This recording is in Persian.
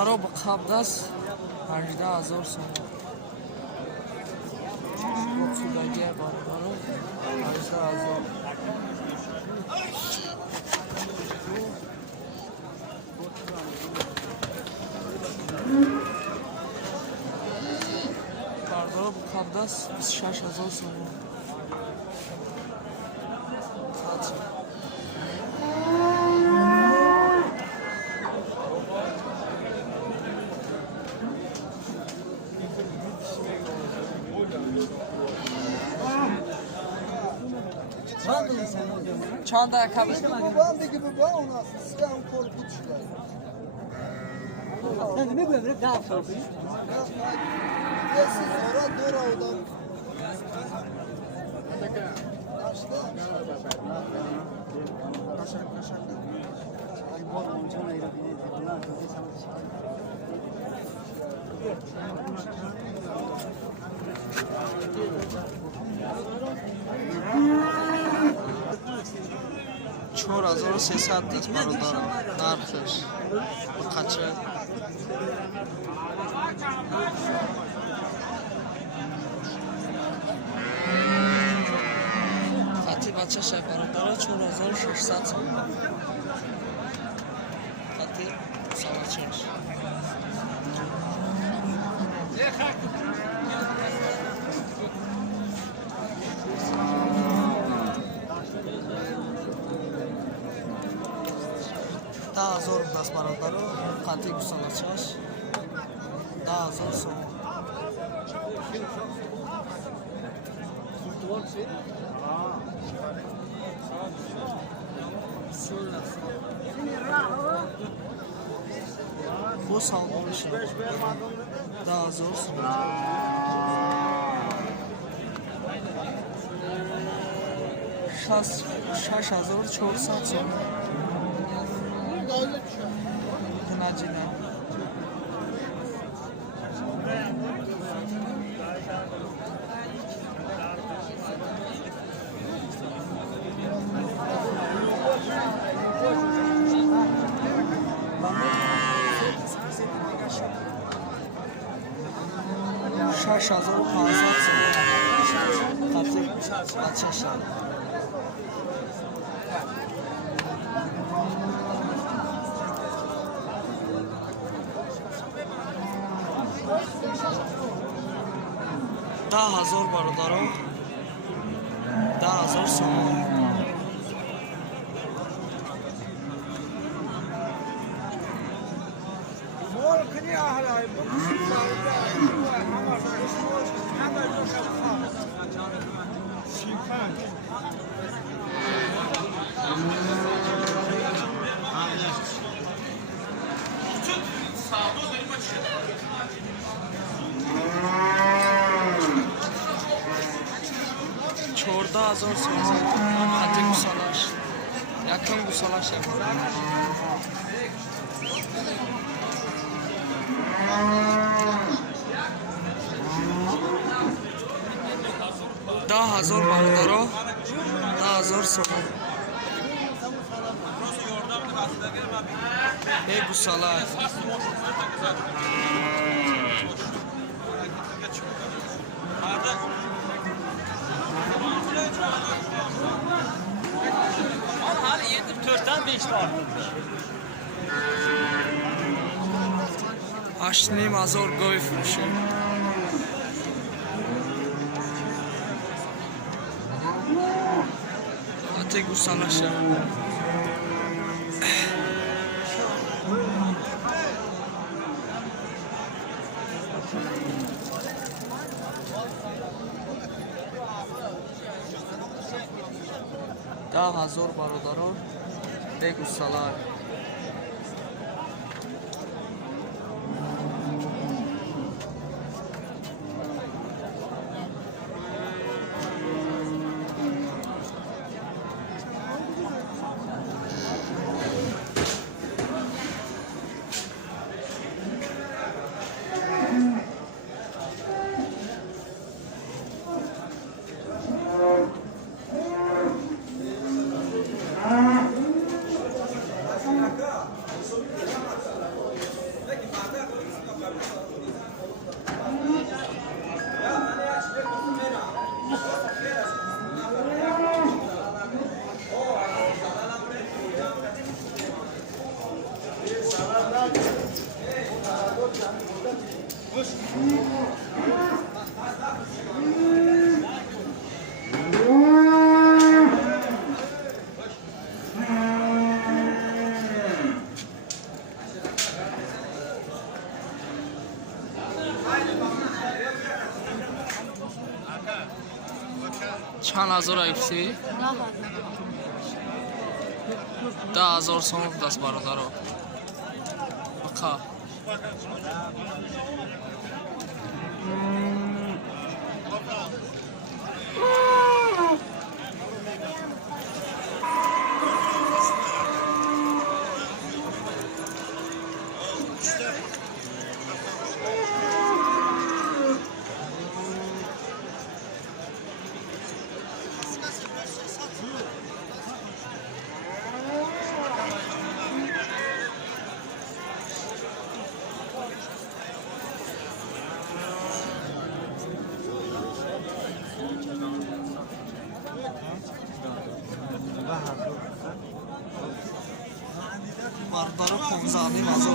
бародаро ба қабдаст 18000 сом. Судагия бародаро 18000. Бародаро ба қабдаст 26000 сом. چند دقیقه بشه بابام بگی بابا اون است سه اون کار بود شده نه نمیگم ده سال پیش یه سیزارا دور آدم چهار هزار و 300 دست برادر نرخش بقچه خطی بچه شه برادر 4600 سال خطی سالچش ده هزار دست برادر رو قطعی گسالچش 10,000 سوم. Bu salmışım. 10,000 سوم. شش هزار و 400 سوم. Nacile. شش هزار و 500 سوم. خطی بچه شد. ده هزار برادران 10,000 سوم. چهارده هزار سوم. خطی گوسالاش یکم گوسالاش ده هزار برادرها 10,000 سوم. ای گوسالاش Hali 7-4'ten 5 var. 8,500 گاوی فروشه. حتی گوسالاشه 10,000 برادران بگو سالار. چند هزار ایفتی؟ 10,000 سوم دست برادر بقا برادر 15,000 دست